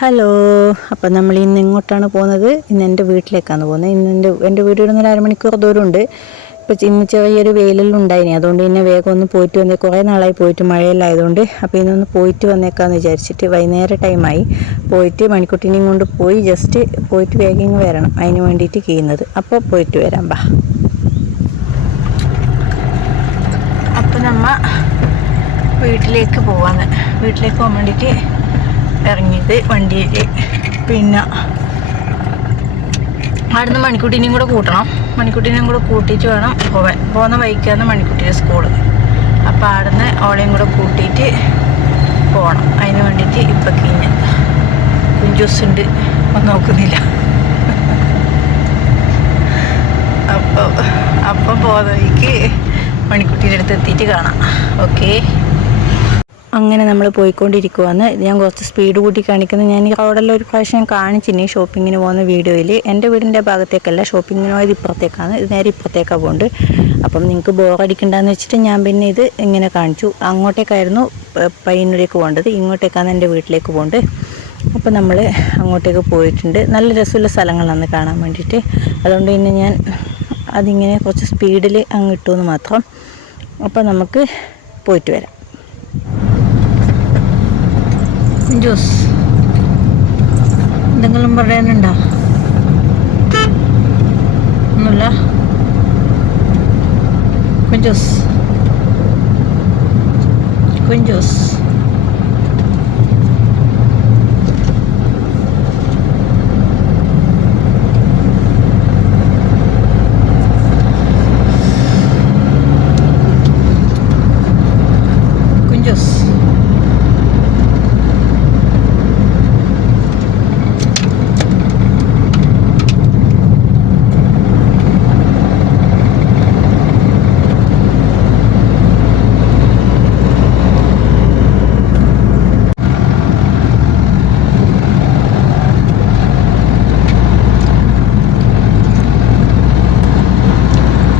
Hello അപ്പം നമ്മൾ ഇന്ന് ഇങ്ങോട്ടാണ് പോകുന്നത്? ഇന്ന് എന്റെ വീട്ടിലേക്കാണ് പോകുന്നത്. ഇന്ന് എന്റെ എന്റെ വീട് ഒരു അരമണിക്കൂർ ദൂരമുണ്ട്. ഇപ്പം ഇന്ന് ചെറിയൊരു വെയിലെല്ലാം ഉണ്ടായിനി. അതുകൊണ്ട് പിന്നെ വേഗം ഒന്ന് പോയിട്ട് വന്നേ. കുറേ നാളായി പോയിട്ട് മഴയെല്ലായതുകൊണ്ട് അപ്പോൾ ഇന്നൊന്ന് പോയിട്ട് വന്നേക്കാന്ന് വിചാരിച്ചിട്ട് വൈകുന്നേരം ടൈമായി പോയിട്ട് മണിക്കുട്ടിനെയും കൊണ്ട് പോയി ജസ്റ്റ് പോയിട്ട് വേഗം വരണം. അതിന് വേണ്ടിയിട്ട് ചെയ്യുന്നത്. അപ്പോൾ പോയിട്ട് വരാം. ബാ. അപ്പം നമ്മ വീട്ടിലേക്ക് പോവാന്ന്. വീട്ടിലേക്ക് പോകാൻ വേണ്ടിയിട്ട് ഇറങ്ങിയത് വണ്ടിയിൽ പിന്നെ അവിടുന്ന് മണിക്കുട്ടീനെയും കൂടെ കൂട്ടണം. മണിക്കുട്ടീനെയും കൂടെ കൂട്ടിയിട്ട് വേണം പോവാൻ. പോകുന്ന വഴിക്കാന്ന് മണിക്കുട്ടിയുടെ സ്കൂൾ അപ്പോൾ അവിടുന്ന് ഓളെയും കൂടെ കൂട്ടിയിട്ട് പോകണം അതിന് വേണ്ടിയിട്ട് ഇപ്പം കിഞ്ഞ കുഞ്ചൂസ് ഉണ്ട് അപ്പം നോക്കുന്നില്ല. അപ്പോൾ അപ്പം പോകുന്ന വഴിക്ക് മണിക്കുട്ടീന്റെ അടുത്ത് എത്തിയിട്ട് കാണാം. ഓക്കേ അങ്ങനെ നമ്മൾ പോയിക്കൊണ്ടിരിക്കുവാന്ന് ഞാൻ കുറച്ച് സ്പീഡ് കൂട്ടി കാണിക്കുന്നത് ഞാൻ റോഡെല്ലാം ഒരു പ്രാവശ്യം കാണിച്ചിനി ഷോപ്പിങ്ങിന് പോകുന്ന വീഡിയോയിൽ എന്റെ വീടിന്റെ ഭാഗത്തേക്കല്ല ഷോപ്പിങ്ങിന് പോയത് ഇപ്പുറത്തേക്കാണ്. ഇത് നേരെ ഇപ്പുറത്തേക്കാണ് പോകുന്നുണ്ട് അപ്പം നിങ്ങൾക്ക് ബോറടിക്കണ്ടെന്ന് വെച്ചിട്ട് ഞാൻ പിന്നെ ഇത് ഇങ്ങനെ കാണിച്ചു. അങ്ങോട്ടേക്കായിരുന്നു പയ്യന്നൂരേക്ക് പോകേണ്ടത്. ഇങ്ങോട്ടേക്കാണ് എന്റെ വീട്ടിലേക്ക് പോകേണ്ടത്. അപ്പോൾ നമ്മൾ അങ്ങോട്ടേക്ക് പോയിട്ടുണ്ട്. നല്ല രസമുള്ള സ്ഥലങ്ങളാണ് കാണാൻ വേണ്ടിയിട്ട്. അതുകൊണ്ട് തന്നെ ഞാൻ അതിങ്ങനെ കുറച്ച് സ്പീഡിൽ അങ്ങ് ഇട്ടു എന്ന് മാത്രം. അപ്പോൾ നമുക്ക് പോയിട്ട് വരാം. ജ്യൂസ് എന്തെങ്കിലും പറയാനുണ്ടോ? ഒന്നുമില്ല. ജ്യൂസ് ജ്യൂസ്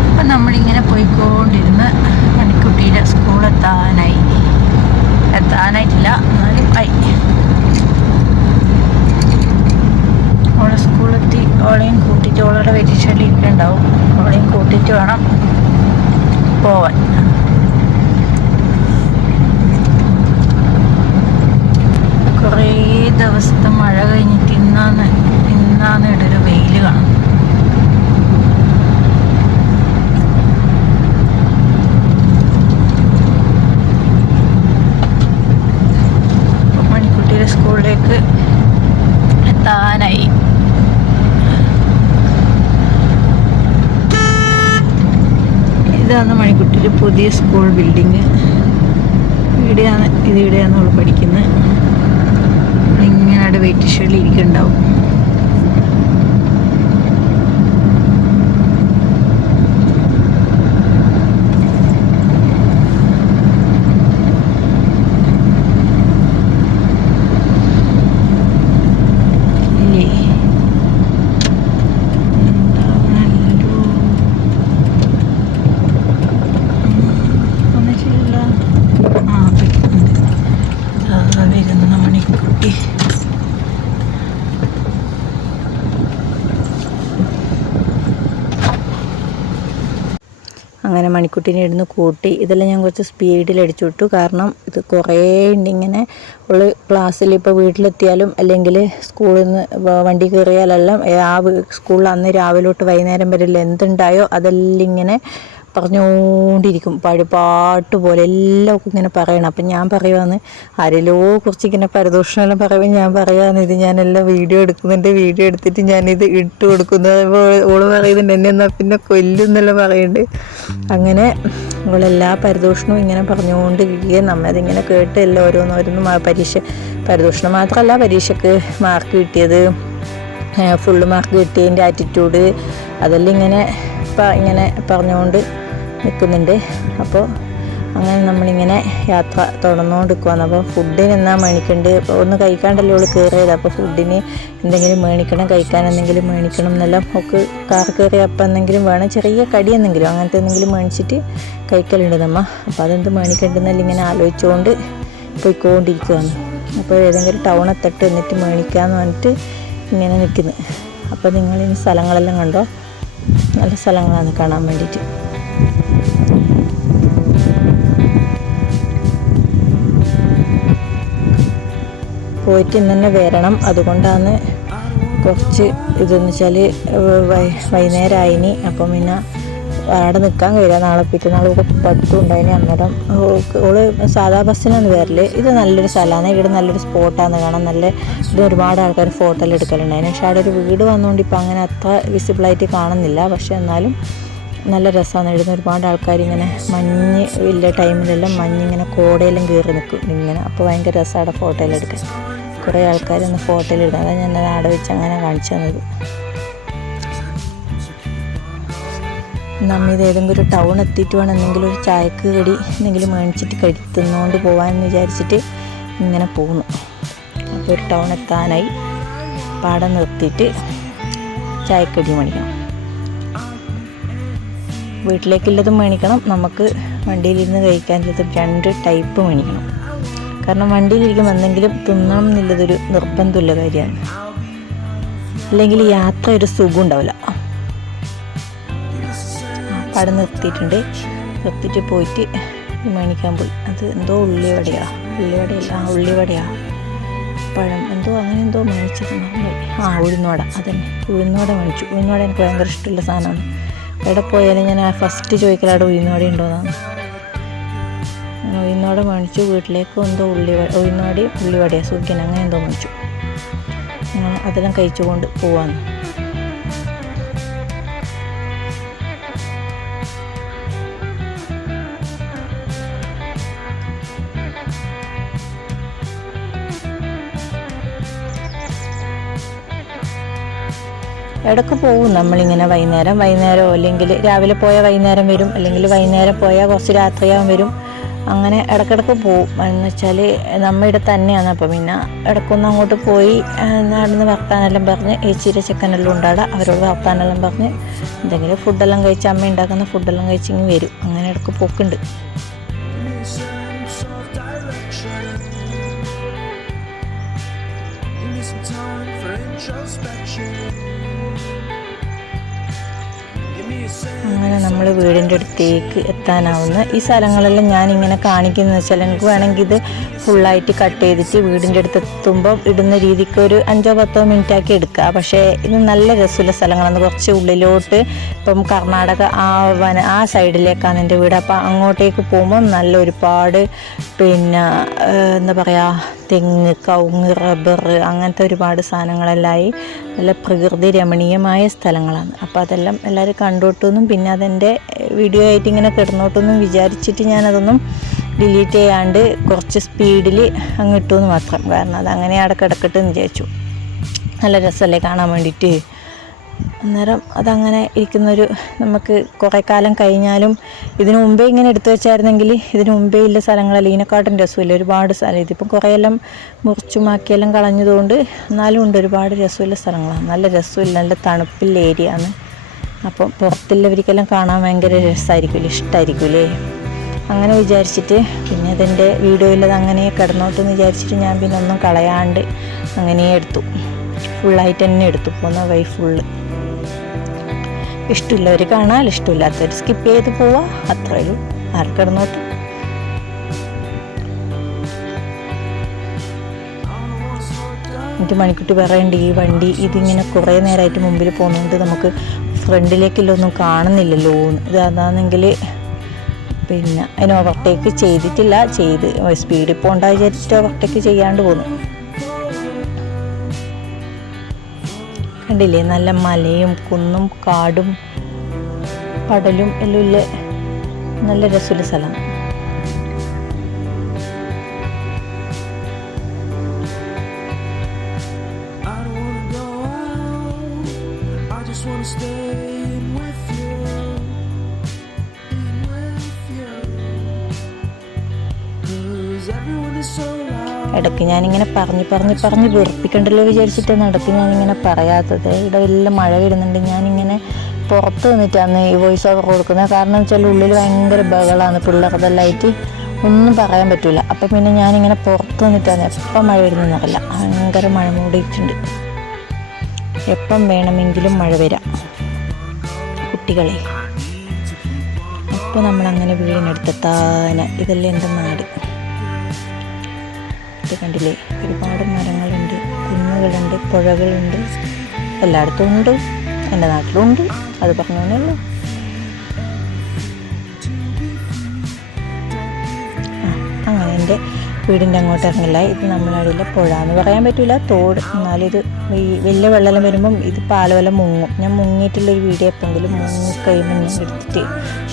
അപ്പം നമ്മളിങ്ങനെ പോയിക്കൊണ്ടിരുന്ന് മണിക്കുട്ടിയുടെ സ്കൂൾ എത്താനായി എത്താനായിട്ടില്ല എന്നാലും ആയി ഓളെ സ്കൂളെത്തി ഓളെയും കൂട്ടിയിട്ട് ഓളുടെ പരീക്ഷയിൽ ഇരിക്കുന്നുണ്ടാവും ഓളെയും കൂട്ടിയിട്ട് വേണം പോവാൻ കുറേ ദിവസത്തെ മഴ കഴിഞ്ഞിട്ട് ഇന്നാന്ന് ഇന്നാന്ന് ഇവിടെ ഒരു വെയിൽ കാണും അപ്പം മണിക്കുട്ടിയുടെ സ്കൂളിലേക്ക് എത്താനായി. ഇതാണ് മണിക്കുട്ടിയുടെ പുതിയ സ്കൂൾ ബിൽഡിങ്. ഇവിടെയാണ് ഇത് ഇവിടെയാണ് അവൾ പഠിക്കുന്നത്. വെയിറ്റ് ഷെഡിൽ ഇരിക്കുന്നുണ്ടാവും ഇല്ലേ ഉണ്ടാവണല്ലോ വന്നിട്ടില്ല ആ വരുന്നുണ്ട് അതാ വരുന്ന മണിക്കുട്ടി അങ്ങനെ മണിക്കുട്ടീനെ ഇടുന്ന് കൂട്ടി ഇതെല്ലാം ഞാൻ കുറച്ച് സ്പീഡിൽ അടിച്ചു വിട്ടു. കാരണം ഇത് കുറേ ഉണ്ട് ഇങ്ങനെ. ഉള്ള ക്ലാസ്സിൽ ഇപ്പോൾ വീട്ടിലെത്തിയാലും അല്ലെങ്കിൽ സ്കൂളിൽ നിന്ന് വണ്ടി കയറിയാലെല്ലാം ആ സ്കൂളിൽ അന്ന് രാവിലെ തൊട്ട് വൈകുന്നേരം വരെ എന്തുണ്ടായോ അതെല്ലാം ഇങ്ങനെ പറഞ്ഞുകൊണ്ടിരിക്കും. പാട്ട് പോലെ എല്ലാം ഇങ്ങനെ പറയണം. അപ്പം ഞാൻ പറയുവാന്ന് ആരെല്ലോ കുറിച്ച് ഇങ്ങനെ പരദൂഷണമെല്ലാം പറയുമ്പോൾ ഞാൻ പറയുവാന്ന് ഇത് ഞാനെല്ലാം വീഡിയോ എടുക്കുന്നുണ്ട് വീഡിയോ എടുത്തിട്ട് ഞാനിത് ഇട്ട് കൊടുക്കുന്നു. ഓൾ പറയുന്നുണ്ട് എന്നെ എന്നാൽ പിന്നെ കൊല്ലുന്നെല്ലാം പറയുന്നുണ്ട് അങ്ങനെ ഓളെല്ലാ പരദൂഷണവും ഇങ്ങനെ പറഞ്ഞുകൊണ്ട് ഇരിക്കുകയും നമ്മളിതിങ്ങനെ കേട്ട് എല്ലാം ഓരോന്നോരോന്നും പരീക്ഷ പരദൂഷണം മാത്രമല്ല പരീക്ഷയ്ക്ക് മാർക്ക് കിട്ടിയത് ഫുള്ള് മാർക്ക് കിട്ടിയതിന്റെ ആറ്റിറ്റ്യൂഡ് അതെല്ലാം ഇങ്ങനെ ഇങ്ങനെ പറഞ്ഞുകൊണ്ട് നിൽക്കുന്നുണ്ട് അപ്പോൾ അങ്ങനെ നമ്മളിങ്ങനെ യാത്ര തുടർന്നുകൊണ്ടിരിക്കുവാണ്. അപ്പോൾ ഫുഡിന് എന്നാ മേണിക്കണ്ട് ഒന്ന് കഴിക്കാണ്ടല്ലോ ഉള്ളു കയറിയത്. അപ്പോൾ ഫുഡിന് എന്തെങ്കിലും മേണിക്കണം കഴിക്കാൻ എന്തെങ്കിലും മേണിക്കണം എന്നെല്ലാം ഒക്കെ കാർ കയറി അപ്പം എന്തെങ്കിലും വേണം. ചെറിയ കടി എന്തെങ്കിലും അങ്ങനത്തെ എന്തെങ്കിലും മേണിച്ചിട്ട് കഴിക്കലുണ്ട് നമ്മ. അപ്പോൾ അതെന്ത് മേണിക്കണ്ടെന്നല്ല ഇങ്ങനെ ആലോചിച്ചുകൊണ്ട് പോയിക്കൊണ്ടിരിക്കുവാണ്. അപ്പോൾ ഏതെങ്കിലും ടൗൺ എത്തട്ട് എന്നിട്ട് മേണിക്കാന്ന് പറഞ്ഞിട്ട് ഇങ്ങനെ നിൽക്കുന്നത് അപ്പോൾ നിങ്ങൾ ഈ സ്ഥലങ്ങളെല്ലാം കണ്ടോ? നല്ല സ്ഥലങ്ങളാണ് കാണാൻ വേണ്ടിയിട്ട്. പോയിട്ട് ഇന്ന് തന്നെ വരണം. അതുകൊണ്ടാണ് കുറച്ച് ഇതെന്ന് വെച്ചാൽ വൈകുന്നേരമായിനി അപ്പം പിന്നെ അവിടെ നിൽക്കാൻ കഴിയില്ല. നാളെ പിറ്റന്നാൾ പഠിത്തം ഉണ്ടായിന് അന്നേരം. ഓൾ സാധാ ബസ്സിനാണ് വരൽ ഇത് നല്ലൊരു സ്ഥലമാണ്. ഇവിടെ നല്ലൊരു സ്പോട്ടാണ്. കാണാൻ നല്ല ഇത് ഒരുപാട് ആൾക്കാർ ഫോട്ടോ എല്ലാം എടുക്കലുണ്ടായിരുന്നു പക്ഷേ അവിടെ ഒരു വീട് വന്നുകൊണ്ട് ഇപ്പം അങ്ങനെ അത്ര വിസിബിളായിട്ട് കാണുന്നില്ല. പക്ഷേ എന്നാലും നല്ല രസമാണ്. ഇവിടുന്ന് ഒരുപാട് ആൾക്കാർ ഇങ്ങനെ മഞ്ഞ് ഇല്ല ടൈമിലെല്ലാം മഞ്ഞ് ഇങ്ങനെ കോടയെല്ലാം കയറി നിൽക്കും. ഇങ്ങനെ. അപ്പോൾ ഭയങ്കര രസമാണ് ഫോട്ടോ എല്ലാം എടുക്കാൻ. കുറേ ആൾക്കാർ ഒന്ന് ഫോട്ടോയിൽ ഇടുന്നത് അതാണ് ഞാൻ അവിടെ വെച്ച് അങ്ങനെ കാണിച്ചു തന്നത്. നമ്മ ഇത് ഏതെങ്കിലും ഒരു ടൗൺ എത്തിയിട്ട് വേണം. എന്തെങ്കിലും ഒരു ചായക്ക് കടി എന്തെങ്കിലും മേടിച്ചിട്ട് കഴിത്തുന്നോണ്ട് പോകാമെന്ന് വിചാരിച്ചിട്ട് ഇങ്ങനെ പോകുന്നു അപ്പോൾ ഒരു ടൗൺ എത്താനായി. പാടം നിർത്തിയിട്ട് ചായക്കടി മേടിക്കണം. വീട്ടിലേക്കുള്ളതും മേടിക്കണം. നമുക്ക് വണ്ടിയിലിരുന്ന് കഴിക്കാനുള്ളതും രണ്ട് ടൈപ്പ് മേടിക്കണം. കാരണം വണ്ടിയിലിരിക്കുമ്പോൾ എന്തെങ്കിലും തിന്നണം എന്നുള്ളതൊരു നിർബന്ധമുള്ള കാര്യമാണ്. അല്ലെങ്കിൽ യാത്ര ഒരു സുഖം ഉണ്ടാവില്ല. അവിടെ നിർത്തിയിട്ടുണ്ട്. നിർത്തിയിട്ട് പോയിട്ട് മേണിക്കാൻ പോയി. അത് എന്തോ ഉള്ളിവടയാ. ഉള്ളിവടയല്ല ആ ഉള്ളിവടയാ. പഴം. എന്തോ അങ്ങനെ എന്തോ മേടിച്ചിട്ടുണ്ടായി ആ ഉഴുന്നോട അതന്നെ. ഉഴുന്നോട മേടിച്ചു. ഉഴുന്നോട എനിക്ക് ഭയങ്കര ഇഷ്ടമുള്ള സാധനമാണ്. എവിടെ പോയാലും ഞാൻ ആ ഫസ്റ്റ് ചോദിക്കലാട് ഉഴുന്നോട ഉണ്ടോയെന്നാണ് ഉഴുന്നോട മേടിച്ചു വീട്ടിലേക്ക് എന്തോ ഉള്ളി ഉഴുന്നോടയും ഉള്ളിവടയാ സുഖിന് അങ്ങനെ എന്തോ മേടിച്ചു. അതെല്ലാം കഴിച്ചുകൊണ്ട് പോവാന്ന്. ഇടയ്ക്ക് പോവും നമ്മളിങ്ങനെ വൈകുന്നേരം. വൈകുന്നേരം അല്ലെങ്കിൽ രാവിലെ പോയാൽ വൈകുന്നേരം വരും. അല്ലെങ്കിൽ വൈകുന്നേരം പോയാൽ കുറച്ച് രാത്രിയാകും വരും. അങ്ങനെ ഇടക്കിടക്ക് പോകും എന്ന് വെച്ചാൽ നമ്മുടെ തന്നെയാണ്. അപ്പം പിന്നെ ഇടക്കൊന്ന് അങ്ങോട്ട് പോയി നടന്ന് വർത്താനെല്ലാം പറഞ്ഞ് ഏച്ചിയുടെ ചെക്കനെല്ലാം ഉണ്ടാടെ അവരോട് വർത്താനെല്ലാം പറഞ്ഞ് എന്തെങ്കിലും ഫുഡെല്ലാം കഴിച്ച് അമ്മ ഉണ്ടാക്കുന്ന ഫുഡെല്ലാം കഴിച്ചിങ്ങ് വരും. അങ്ങനെ ഇടയ്ക്ക് പോക്കുണ്ട്. Introspection. അങ്ങനെ നമ്മൾ വീടിന്റെ അടുത്തേക്ക് എത്താനാവുന്ന ഈ സ്ഥലങ്ങളെല്ലാം ഞാൻ ഞാനിങ്ങനെ കാണിക്കുന്നത് വെച്ചാൽ എനിക്ക് വേണമെങ്കിൽ ഇത് ഫുള്ളായിട്ട് കട്ട് ചെയ്തിട്ട് വീടിന്റെ അടുത്ത് എത്തുമ്പോൾ ഇടുന്ന രീതിക്ക് ഒരു അഞ്ചോ പത്തോ മിനിറ്റ് ആക്കി എടുക്കുക. പക്ഷേ ഇത് നല്ല രസമുള്ള സ്ഥലങ്ങളാണ്. കുറച്ച് ഉള്ളിലോട്ട് ഇപ്പം കർണാടക ആ വന ആ സൈഡിലേക്കാണ് എന്റെ വീട്. അപ്പോൾ അങ്ങോട്ടേക്ക് പോകുമ്പോൾ നല്ല ഒരുപാട് പിന്നെ എന്താ പറയുക തെങ്ങ് കവുങ്ങ് റബ്ബർ അങ്ങനത്തെ ഒരുപാട് സാധനങ്ങളെല്ലാമായി നല്ല പ്രകൃതി രമണീയമായ സ്ഥലങ്ങളാണ്. അപ്പോൾ അതെല്ലാം എല്ലാവരും കണ്ടോട്ടെന്നും പിന്നെ അതെന്റെ വീഡിയോ ആയിട്ട് ഇങ്ങനെ കിടന്നോട്ടെന്നും വിചാരിച്ചിട്ട് ഞാനതൊന്നും ഡിലീറ്റ് ചെയ്യാണ്ട് കുറച്ച് സ്പീഡിൽ അങ്ങ് ഇട്ടു എന്ന് മാത്രം. കാരണം അത് അങ്ങനെ അവിടെ കിടക്കട്ടെ എന്ന് വിചാരിച്ചു. നല്ല രസമല്ലേ കാണാൻ വേണ്ടിയിട്ട്. അന്നേരം അതങ്ങനെ ഇരിക്കുന്നൊരു നമുക്ക് കുറേ കാലം കഴിഞ്ഞാലും ഇതിനു മുമ്പേ ഇങ്ങനെ എടുത്തു വെച്ചായിരുന്നെങ്കിൽ ഇതിനു മുമ്പേ ഇല്ല സ്ഥലങ്ങളല്ല. ഇതിനെക്കാട്ടും രസമില്ല. ഒരുപാട് സ്ഥലം. ഇതിപ്പം കുറേയെല്ലാം മുറിച്ചുമാക്കിയെല്ലാം കളഞ്ഞതുകൊണ്ട് എന്നാലും ഉണ്ട് ഒരുപാട് രസമില്ല സ്ഥലങ്ങളാണ്. നല്ല രസമില്ല. നല്ല തണുപ്പുള്ള ഏരിയ ആണ്. അപ്പം പുറത്തുള്ളവർക്കെല്ലാം കാണാൻ ഭയങ്കര രസമായിരിക്കില്ലേ ഇഷ്ടമായിരിക്കില്ലേ അങ്ങനെ വിചാരിച്ചിട്ട് പിന്നെ അതിന്റെ വീഡിയോയിലത് അങ്ങനെ കിടന്നോട്ടെന്ന് വിചാരിച്ചിട്ട് ഞാൻ പിന്നെ ഒന്നും കളയാണ്ട് അങ്ങനെ എടുത്തു. ഫുള്ളായിട്ട് തന്നെ എടുത്തു. പോകുന്ന വൈ ഫുള്ള്. ഇഷ്ടമില്ലവർ കാണാൻ ഇഷ്ടമില്ലാത്തവർ സ്കിപ്പ് ചെയ്ത് പോവാ. അത്രയും ആർ ആർക്കിടന്നോട്ട് എന്നിട്ട് മണിക്കുട്ടി പറയണ്ട് ഈ വണ്ടി ഇതിങ്ങനെ കുറേ നേരമായിട്ട് മുമ്പിൽ പോകുന്നതുകൊണ്ട് നമുക്ക് ഫ്രണ്ടിലേക്കില്ലൊന്നും കാണുന്നില്ലല്ലോ എന്ന്. പിന്നെ അതിന് ഓവർടേക്ക് ചെയ്തിട്ടില്ല. ചെയ്ത് സ്പീഡിൽ പോകണ്ട വിചാരിച്ചിട്ട് ഓവർടേക്ക് ചെയ്യാണ്ട് പോന്നു. കണ്ടില്ലേ? നല്ല മലയും കുന്നും കാടും പടലും എല്ലാം ഉള്ള നല്ല രസമുള്ള സ്ഥലം. I don't wanna go out. I just wanna stay. ഇടയ്ക്ക് ഞാനിങ്ങനെ പറഞ്ഞ് പറഞ്ഞ് പറഞ്ഞ് വെറുപ്പിക്കണ്ടല്ലോ വിചാരിച്ചിട്ടാണ് ഇടയ്ക്ക് ഞാനിങ്ങനെ പറയാത്തത്. ഇവിടെ വലിയ മഴ വരുന്നുണ്ട് ഞാനിങ്ങനെ പുറത്ത് നിന്നിട്ടാണ് ഈ വോയിസ് ഓവർ കൊടുക്കുന്നത്. കാരണം വെച്ചാൽ ഉള്ളിൽ ഭയങ്കര ബഹളമാണ് പിള്ളേർതെല്ലാം ആയിട്ട്. ഒന്നും പറയാൻ പറ്റില്ല അപ്പം പിന്നെ ഞാനിങ്ങനെ പുറത്ത് നിന്നിട്ടാണ് എപ്പം മഴ വരുന്നതെന്നറിയില്ല ഭയങ്കര മഴ മൂടിയിട്ടുണ്ട്. എപ്പം വേണമെങ്കിലും മഴ വരാം. കുട്ടികളെ അപ്പോൾ നമ്മളങ്ങനെ വീടിനടുത്തെത്താനെ ഇതല്ലേ എന്റെ നാട്. ഇത് കണ്ടില്ലേ? ഒരുപാട് മരങ്ങളുണ്ട് കുന്നുകളുണ്ട് പുഴകളുണ്ട്. എല്ലായിടത്തും ഉണ്ട്. എന്റെ നാട്ടിലുണ്ട്. അത് പറഞ്ഞേ അങ്ങനെ എന്റെ വീടിന്റെ അങ്ങോട്ട് ഇറങ്ങില്ല ഇത് നമ്മളടിയിലെ പുഴ എന്ന് പറയാൻ പറ്റില്ല തോട് എന്നാലും ഇത് ഈ വലിയ വെള്ളം വരുമ്പം ഇത് പാലവല മുങ്ങും. ഞാൻ മുങ്ങിയിട്ടുള്ളൊരു വീഡിയോ എപ്പോഴെങ്കിലും മുങ്ങി കഴിയുമ്പോൾ ഞാൻ എടുത്തിട്ട്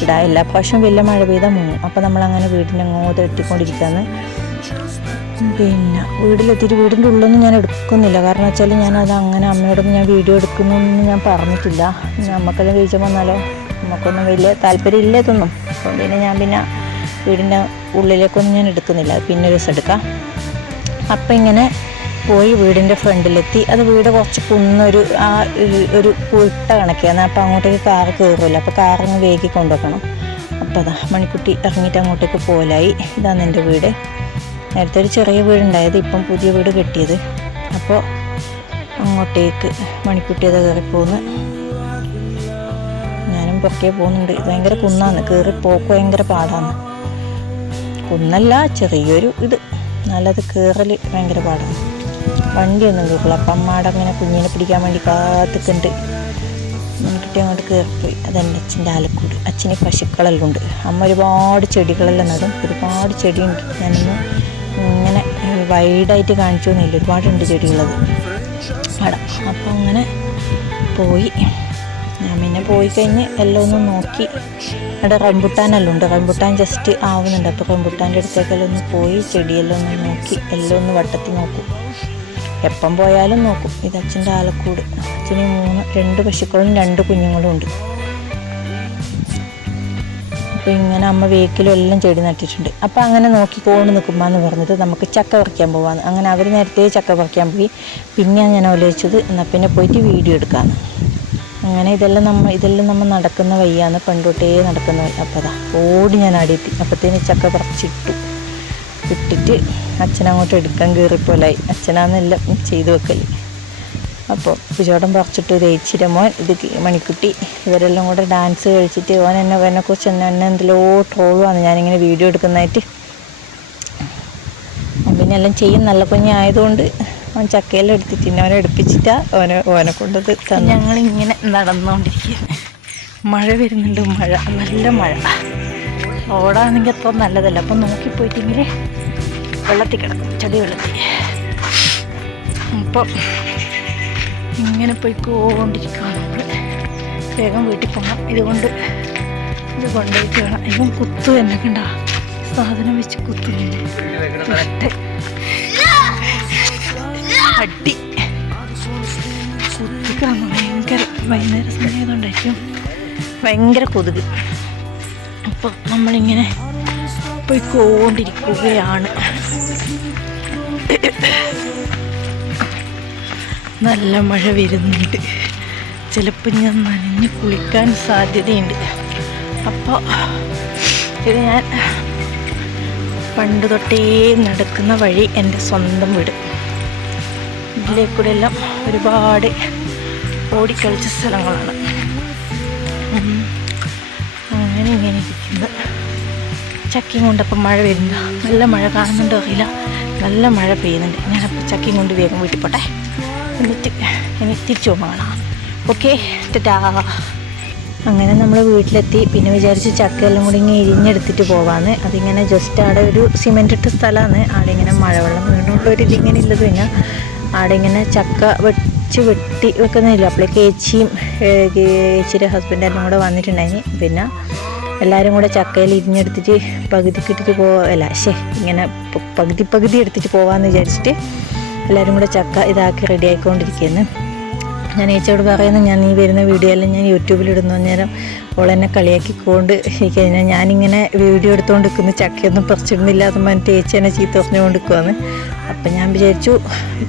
ഇടാം. എല്ലാ പ്രാവശ്യം വലിയ മഴ പെയ്താൽ മുങ്ങും. അപ്പോൾ നമ്മളങ്ങനെ വീടിന്റെ അങ്ങോട്ട് എത്തിക്കൊണ്ടിരിക്കുകയാണ് പിന്നെ വീട്ടിലെത്തിയിട്ട് വീടിന്റെ ഉള്ളൊന്നും ഞാൻ എടുക്കുന്നില്ല. കാരണം വെച്ചാൽ ഞാനത് അങ്ങനെ അമ്മയോടൊന്നും ഞാൻ വീഡിയോ എടുക്കുന്നൊന്നും ഞാൻ പറഞ്ഞിട്ടില്ല. നമുക്കെല്ലാം വീഴ്ച വന്നാലോ? നമുക്കൊന്നും വലിയ താല്പര്യം ഇല്ല ഇതൊന്നും. അപ്പോൾ പിന്നെ ഞാൻ പിന്നെ വീടിന്റെ ഉള്ളിലേക്കൊന്നും ഞാൻ എടുക്കുന്നില്ല. പിന്നെ ഒരു ദിവസം എടുക്കാം. അപ്പം ഇങ്ങനെ പോയി വീടിന്റെ ഫ്രണ്ടിലെത്തി. അത് വീട് കുറച്ച് കുന്നൊരു ആ ഒരു- പുട്ട കണക്കെയാണ്. അപ്പോൾ അങ്ങോട്ടേക്ക് കാറ് കയറുമല്ലോ. അപ്പോൾ കാറൊന്ന് വേഗി കൊണ്ടുവെക്കണം അപ്പോൾ അതാ മണിക്കുട്ടി ഇറങ്ങിയിട്ട് അങ്ങോട്ടേക്ക് പോലായി ഇതാണ് എന്റെ വീട്. നേരത്തെ ഒരു ചെറിയ വീടുണ്ടായത് ഇപ്പം പുതിയ വീട് കെട്ടിയത്. അപ്പോൾ അങ്ങോട്ടേക്ക് മണിക്കുട്ടി അത് കയറി പോകുന്നു ഞാനും പുറക്കേ പോകുന്നുണ്ട്. ഭയങ്കര കുന്നാണ്. കയറി പോക്ക് ഭയങ്കര പാടാണ്. കുന്നല്ല ചെറിയൊരു ഇത്. നല്ലത് കയറൽ ഭയങ്കര പാടാണ്. വണ്ടിയൊന്നും കേൾക്കില്ല അപ്പം അമ്മാടെ അങ്ങനെ കുഞ്ഞിനെ പിടിക്കാൻ വേണ്ടി കാത്തിക്കുണ്ട്. മണിക്കുട്ടി അങ്ങോട്ട് കയറിപ്പോയി അതെന്റെ അച്ഛന്റെ ആലക്കൂട്. അച്ഛന് പശുക്കളെല്ലാം ഉണ്ട്. അമ്മ ഒരുപാട് ചെടികളെല്ലാം നടും. ഒരുപാട് ചെടിയുണ്ട്. ഞാനിന്ന് വൈഡായിട്ട് കാണിച്ചു എന്നില്ല ഒരുപാടുണ്ട് ചെടികളത്. അവിടെ അപ്പോൾ അങ്ങനെ പോയി. ഞാൻ പിന്നെ പോയി കഴിഞ്ഞ് എല്ലാം ഒന്ന് നോക്കി. അവിടെ റംബുട്ടാനെല്ലാം ഉണ്ട്. റംബുട്ടാൻ ജസ്റ്റ് ആവുന്നുണ്ട്. അപ്പോൾ റംബുട്ടാന്റെ അടുത്തേക്കെല്ലാം ഒന്ന് പോയി ചെടിയെല്ലാം ഒന്ന് നോക്കി. എല്ലാം ഒന്ന് വട്ടത്തിൽ നോക്കും. എപ്പം പോയാലും നോക്കും. ഇത് അച്ഛന്റെ ആലക്കൂട്. അച്ഛന് മൂന്ന് രണ്ട് പശുക്കളും രണ്ട് കുഞ്ഞുങ്ങളും ഉണ്ട് അപ്പോൾ ഇങ്ങനെ അമ്മ വേക്കിലും എല്ലാം ചെടി നട്ടിട്ടുണ്ട്. അപ്പോൾ അങ്ങനെ നോക്കിക്കൊണ്ട് നിൽക്കുമ്പോൾ പറഞ്ഞിട്ട് നമുക്ക് ചക്ക പറിക്കാൻ പോവാന്ന്. അങ്ങനെ അവർ നേരത്തെ ചക്ക പറിക്കാൻ പോയി. പിന്നെ ഞാൻ ആലോചിച്ചത് എന്നാൽ പിന്നെ പോയിട്ട് വീഡിയോ എടുക്കാമെന്ന് അങ്ങനെ ഇതെല്ലാം നമ്മൾ ഇതെല്ലാം നമ്മൾ നടക്കുന്ന വയ്യാന്ന് പണ്ടോട്ടേ നടക്കുന്ന വഴി. അപ്പോൾ അതാ ഓടി ഞാൻ അടിയെത്തി അപ്പോഴത്തേന് ചക്ക പറിച്ചിട്ടു. ഇട്ടിട്ട് അച്ഛനങ്ങോട്ട് എടുക്കാൻ കയറിപ്പോലായി അച്ഛനാന്നെല്ലാം ചെയ്തു വെക്കൽ അപ്പോൾ പുജോടം പറിച്ചിട്ട് രയിച്ചിര മോൻ ഇത് മണിക്കുട്ടി ഇവരെല്ലാം കൂടെ ഡാൻസ് കളിച്ചിട്ട് ഓൻ എന്നെ എന്നെക്കുറിച്ച് എന്നെ എന്നെ എന്തെല്ലോ ട്രോളുമാണ് ഞാനിങ്ങനെ വീഡിയോ എടുക്കുന്നതായിട്ട്. പിന്നെ എല്ലാം ചെയ്യും. നല്ല കുഞ്ഞായതുകൊണ്ട് അവൻ ചക്കയെല്ലാം എടുത്തിട്ട് പിന്നെ അവനെ എടുപ്പിച്ചിട്ടാ ഓനെ ഓനെ കൊണ്ടത് ഞങ്ങളിങ്ങനെ നടന്നുകൊണ്ടിരിക്കുകയാണ് മഴ വരുന്നുണ്ട്. മഴ നല്ല മഴ. ഓടാണെങ്കിൽ അത്ര നല്ലതല്ല. അപ്പം നോക്കിപ്പോയിട്ടെങ്കിൽ വെള്ളത്തിൽ കിടക്കും. ചെടി വെള്ളത്തിൽ. അപ്പം ഇങ്ങനെ പോയിക്കൊണ്ടിരിക്കുകയാണ് നമ്മൾ വേഗം വീട്ടിൽ പോകണം ഇതുകൊണ്ട് ഇത് കൊണ്ടുപോയിട്ട് വേണം. ഇവൻ കുത്തു എന്നെ കണ്ട. സാധനം വെച്ച് കുത്തു അടി. കുത്തിക്കണം? ഭയങ്കര വൈകുന്നേരം സമയത്തുണ്ടായിരിക്കും ഭയങ്കര കൊതുക്. അപ്പോൾ നമ്മളിങ്ങനെ പോയിക്കൊണ്ടിരിക്കുകയാണ്. നല്ല മഴ വരുന്നുണ്ട്. ചിലപ്പോൾ ഞാൻ നനഞ്ഞ് കുളിക്കാൻ സാധ്യതയുണ്ട്. അപ്പോൾ ഇത് ഞാൻ പണ്ട് തൊട്ടേ നടക്കുന്ന വഴി എന്റെ സ്വന്തം വീട്. ഇതിലേക്കൂടെ എല്ലാം ഒരുപാട് ഓടിക്കളിച്ച സ്ഥലങ്ങളാണ്. അങ്ങനെ ഇങ്ങനെ ഇരിക്കുന്നത് ചക്കിയും കൊണ്ടപ്പം മഴ വരുന്നുണ്ട്. നല്ല മഴ കാണുന്നുണ്ടോ അറിയില്ല. നല്ല മഴ പെയ്യുന്നുണ്ട്. ഞാനപ്പോൾ ചക്കിയും കൊണ്ട് വേഗം വീട്ടിൽ പോട്ടെ. എന്നിട്ട് എന്നിട്ട് തിരിച്ചു പോകണം കാണാം. ഓക്കെ അങ്ങനെ നമ്മൾ വീട്ടിലെത്തി. പിന്നെ വിചാരിച്ച് ചക്കയെല്ലാം കൂടി ഇങ്ങനെ ഇരിഞ്ഞെടുത്തിട്ട് പോവാന്ന്. അതിങ്ങനെ ജസ്റ്റ് അവിടെ ഒരു സിമെന്റ് ഇട്ട സ്ഥലമാണ് അവിടെ ഇങ്ങനെ മഴവെള്ളം ഇതിങ്ങനെ ഉള്ളത് പിന്നെ. അവിടെ ഇങ്ങനെ ചക്ക വെച്ച് വെട്ടി വെക്കുന്നില്ല അപ്പോഴേക്ക് ഏച്ചിയും ഏച്ചിയുടെ ഹസ്ബൻഡ് എല്ലാം കൂടെ വന്നിട്ടുണ്ടായിന്. പിന്നെ എല്ലാവരും കൂടെ ചക്കയിൽ ഇരിഞ്ഞെടുത്തിട്ട് പകുതിക്കിട്ടിട്ട് പോവല്ല ശേ ഇങ്ങനെ പകുതി പകുതി എടുത്തിട്ട് പോവാന്ന് വിചാരിച്ചിട്ട് എല്ലാവരും കൂടെ ചക്ക ഇതാക്കി റെഡി ആയിക്കൊണ്ടിരിക്കുന്നു ഞാൻ ഏച്ചിയോട് പറയുന്നത് ഞാൻ ഈ വരുന്ന വീഡിയോ എല്ലാം ഞാൻ യൂട്യൂബിൽ ഇടുന്നു. അന്നേരം ഓളെന്നെ കളിയാക്കിക്കൊണ്ട് കഴിഞ്ഞാൽ ഞാനിങ്ങനെ വീഡിയോ എടുത്തുകൊണ്ട് നിൽക്കുന്ന ചക്കയൊന്നും പറിച്ചിടുന്നില്ല അത് പറഞ്ഞിട്ട് ഏച്ചി എന്നെ ചീത്ത പറഞ്ഞുകൊണ്ട് നിൽക്കുവാന്ന് അപ്പം ഞാൻ വിചാരിച്ചു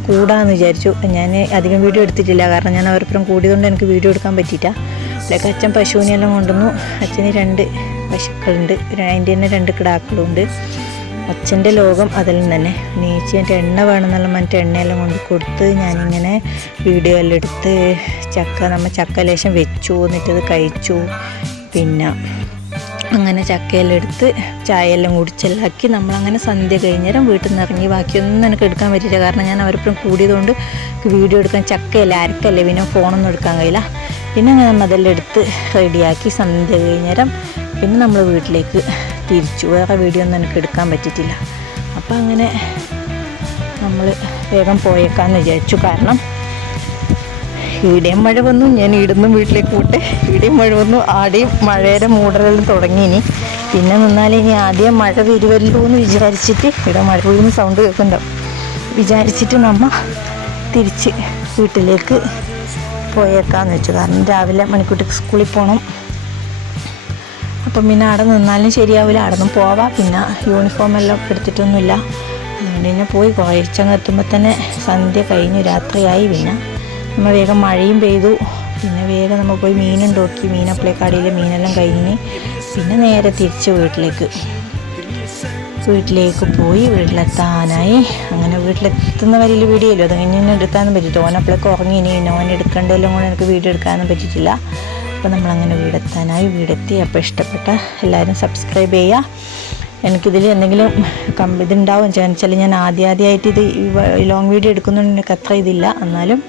കൂടാന്ന് വിചാരിച്ചു. ഞാൻ അധികം വീഡിയോ എടുത്തിട്ടില്ല. കാരണം ഞാൻ അവരപ്പുറം കൂടിയതുകൊണ്ട് എനിക്ക് വീഡിയോ എടുക്കാൻ പറ്റിയില്ല. അല്ലെങ്കിൽ അച്ഛൻ പശുവിനെല്ലാം കൊണ്ടുവന്നു. അച്ഛന് രണ്ട് പശുക്കളുണ്ട്. അതിന്റെ തന്നെ രണ്ട് കിടാക്കളുണ്ട്. അച്ഛന്റെ ലോകം അതിൽ നിന്ന് തന്നെ. നീച്ചി എന്റെ എണ്ണ വേണമെന്നുള്ള മറ്റേ എണ്ണയെല്ലാം കൊണ്ട് കൊടുത്ത് ഞാനിങ്ങനെ വീഡിയോ എടുത്ത് ചക്ക നമ്മൾ ചക്ക ലേശം വെച്ചു എന്നിട്ടത് കഴിച്ചു. പിന്നെ അങ്ങനെ ചക്കയെല്ലാം എടുത്ത് ചായയെല്ലാം കുടിച്ചെല്ലാക്കി നമ്മളങ്ങനെ സന്ധ്യ കഴിഞ്ഞേരം വീട്ടിൽ നിന്ന് ഇറങ്ങി. ബാക്കിയൊന്നും എനിക്ക് എടുക്കാൻ പറ്റില്ല കാരണം ഞാൻ അവരൊപ്പം കൂടിയതുകൊണ്ട് വീഡിയോ എടുക്കാൻ ചക്കയല്ല അരക്കല്ലേ പിന്നെ ഫോണൊന്നും എടുക്കാൻ കഴിയില്ല. പിന്നെ അങ്ങനെ നമ്മൾ അതെല്ലാം എടുത്ത് റെഡിയാക്കി സന്ധ്യ കഴിഞ്ഞേരം പിന്നെ നമ്മൾ വീട്ടിലേക്ക് തിരിച്ചു. വേറെ വീഡിയോ ഒന്നും എനിക്ക് എടുക്കാൻ പറ്റിയിട്ടില്ല. അപ്പം അങ്ങനെ നമ്മൾ വേഗം പോയേക്കാന്ന് വിചാരിച്ചു. കാരണം ഇവിടെയും മഴ വന്നു ഞാൻ ഇടുന്നും വീട്ടിലേക്ക് പോട്ടെ. ഇവിടെയും മഴ വന്നു ആടെയും മഴയുടെ മൂടലെല്ലാം തുടങ്ങി ഇനി പിന്നെ നിന്നാൽ ഇനി ആദ്യം മഴ വരുമല്ലോ എന്ന് വിചാരിച്ചിട്ട് ഇവിടെ മഴ വീഴുന്ന സൗണ്ട് കേൾക്കുന്നുണ്ടാവും. വിചാരിച്ചിട്ട് നമ്മ തിരിച്ച് വീട്ടിലേക്ക് പോയേക്കാന്ന് വെച്ചു. കാരണം രാവിലെ മണിക്കൂട്ടിക്ക് സ്കൂളിൽ പോകണം അപ്പം പിന്നെ അവിടെ നിന്നാലും ശരിയാവില്ല അവിടെ നിന്ന് പോവാം. പിന്നെ യൂണിഫോം എല്ലാം എടുത്തിട്ടൊന്നുമില്ല അതുകൊണ്ട് പിന്നെ പോയി കുറച്ചങ്ങ് എത്തുമ്പോൾ തന്നെ സന്ധ്യ കഴിഞ്ഞു. രാത്രിയായി പിന്നെ. നമ്മൾ വേഗം മഴയും പെയ്തു. പിന്നെ വേഗം നമ്മൾ പോയി മീനും നോക്കി മീനപ്പളേക്കാടിയിലെ മീനെല്ലാം കഴിഞ്ഞ് പിന്നെ നേരെ തിരിച്ച് വീട്ടിലേക്ക്. വീട്ടിലേക്ക് പോയി. വീട്ടിലെത്താനായി. അങ്ങനെ വീട്ടിലെത്തുന്ന വരിയിൽ വീഡിയോ ഇല്ലോ? അത് കഴിഞ്ഞ് എടുക്കാനും പറ്റിയിട്ടില്ല. ഓനപ്പളേക്ക് ഉറങ്ങി. ഇനി ഓൻ കൂടെ എനിക്ക് വീഡിയോ എടുക്കാനും പറ്റിയിട്ടില്ല. അപ്പോൾ നമ്മളങ്ങനെ വീടെത്താനായി വീടെത്തി. അപ്പോൾ ഇഷ്ടപ്പെട്ട എല്ലാവരും സബ്സ്ക്രൈബ് ചെയ്യുക എനിക്കിതിൽ എന്തെങ്കിലും കം ഇതുണ്ടാവും. വെച്ചാൽ ഞാൻ ആദ്യം ആദ്യമായിട്ട് ഇത് ലോങ് വീഡിയോ എടുക്കുന്നുണ്ട്. എനിക്ക് അത്ര ഇതില്ല. എന്നാലും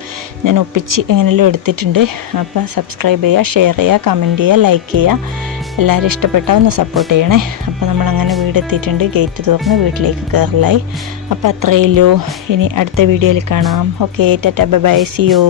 ഞാൻ ഒപ്പിച്ച് എങ്ങനെയെല്ലാം എടുത്തിട്ടുണ്ട്. അപ്പോൾ സബ്സ്ക്രൈബ് ചെയ്യുക ഷെയർ ചെയ്യുക കമന്റ് ചെയ്യുക ലൈക്ക് ചെയ്യുക എല്ലാവരും ഇഷ്ടപ്പെട്ടാൽ ഒന്ന് സപ്പോർട്ട് ചെയ്യണേ. അപ്പോൾ നമ്മളങ്ങനെ വീടെത്തിയിട്ടുണ്ട്. ഗേറ്റ് തുറന്ന് വീട്ടിലേക്ക് കയറലായി അപ്പോൾ അത്രയല്ലോ ഇനി അടുത്ത വീഡിയോയിൽ കാണാം. Okay tata bye see you